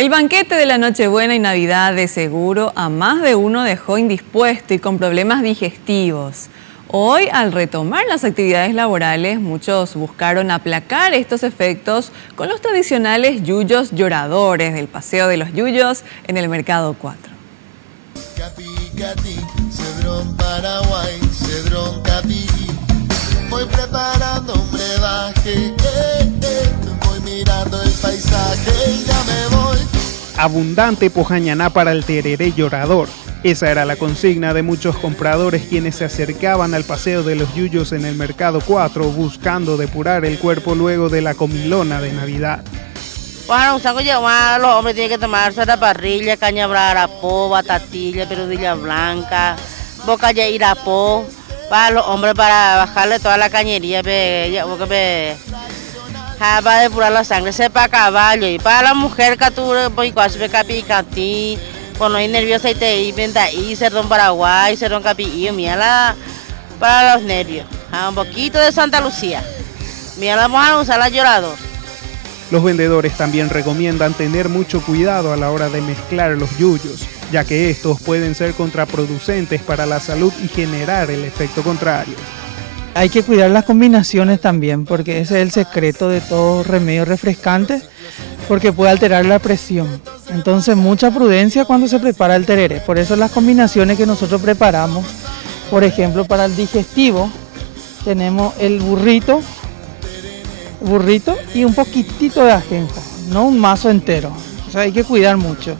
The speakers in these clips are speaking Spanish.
El banquete de la Nochebuena y Navidad de seguro a más de uno dejó indispuesto y con problemas digestivos. Hoy, al retomar las actividades laborales, muchos buscaron aplacar estos efectos con los tradicionales yuyos lloradores del Paseo de los Yuyos en el Mercado 4. Cedrón, Paraguay, Cedrón, Capi. Voy preparando un brebaje, voy mirando el paisaje y ya me voy. Abundante pojañaná para el tereré llorador. Esa era la consigna de muchos compradores quienes se acercaban al Paseo de los Yuyos en el Mercado 4 buscando depurar el cuerpo luego de la comilona de Navidad. Bueno, los hombres tienen que tomarse la parrilla, caña brava, batatilla, perudilla blanca, boca de irapó, para los hombres para bajarle toda la cañería, para depurar la sangre, para caballo, y para la mujer que tú pues casi picatí, cuando hay nerviosa y te inventa ahí, Cerdón Paraguay, Cerdón Capi, mira para los nervios, un poquito de Santa Lucía, mira vamos a usar la llorador. Los vendedores también recomiendan tener mucho cuidado a la hora de mezclar los yuyos, ya que estos pueden ser contraproducentes para la salud y generar el efecto contrario. Hay que cuidar las combinaciones también, porque ese es el secreto de todo remedio refrescante, porque puede alterar la presión. Entonces, mucha prudencia cuando se prepara el tereré. Por eso las combinaciones que nosotros preparamos, por ejemplo, para el digestivo, tenemos el burrito y un poquitito de ajenjo, no un mazo entero, o sea, hay que cuidar mucho.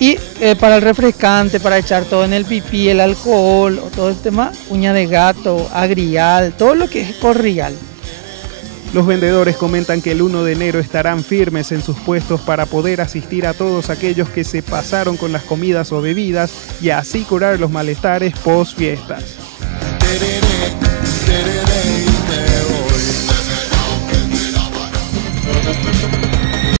Y para el refrescante, para echar todo en el pipí, el alcohol, todo el tema, uña de gato, agrial, todo lo que es corrial. Los vendedores comentan que el 1 de enero estarán firmes en sus puestos para poder asistir a todos aquellos que se pasaron con las comidas o bebidas y así curar los malestares post fiestas.